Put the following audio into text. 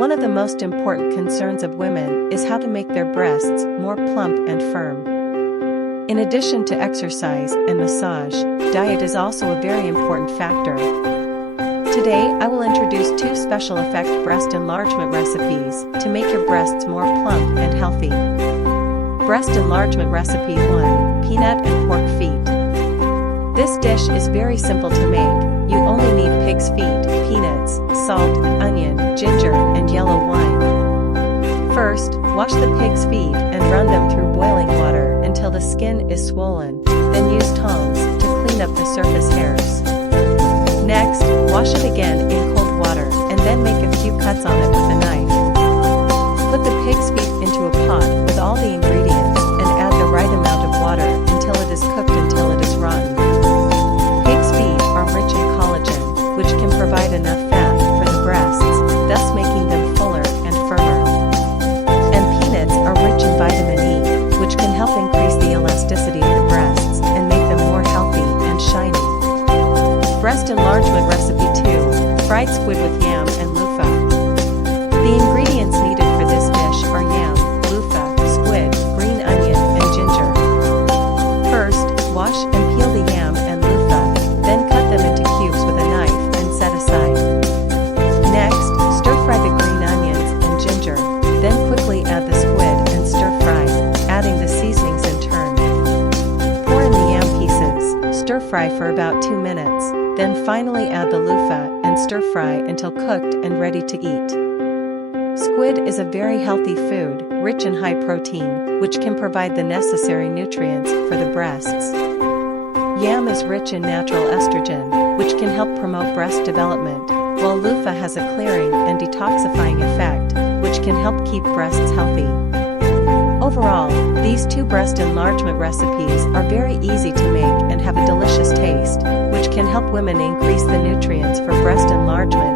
One of the most important concerns of women is how to make their breasts more plump and firm. In addition to exercise and massage, diet is also a very important factor. Today, I will introduce 2 special effect breast enlargement recipes to make your breasts more plump and healthy. Breast enlargement recipe 1: peanut and pork feet. This dish is very simple to make. You only need pig's feet, peanuts, salt, onion, ginger, and yellow wine. First, wash the pig's feet and run them through boiling water until the skin is swollen, then use tongs to clean up the surface hairs. Next, wash it again in cold water and then make a few cuts on it with a knife. Put the pig's feet into a pot with all the ingredients and add the right amount of water until it is cooked until it is rotten. Pig's feet are rich in collagen, which can provide enough fat for the breasts, thus making them fuller and firmer. And peanuts are rich in vitamin E, which can help increase the elasticity of the breasts and make them more healthy and shiny. Breast enlargement recipe 2: fried squid with yam and loofah. The ingredients needed for this dish are yam, loofah, squid, green onion, and ginger. First, wash and peel the yam and loofah, then cut them into cubes with a knife and set aside. Next, stir-fry the green onions and ginger, then quickly add the squid and stir-fry, adding the seasonings in turn. Pour in the yam pieces, stir-fry for about 2 minutes, then finally add the loofah and stir-fry until cooked and ready to eat. Squid is a very healthy food, rich in high protein, which can provide the necessary nutrients for the breasts. Yam is rich in natural estrogen, which can help promote breast development, while loofah has a clearing and detoxifying effect, which can help keep breasts healthy. Overall, these 2 breast enlargement recipes are very easy to make and have a delicious taste, which can help women increase the nutrients for breast enlargement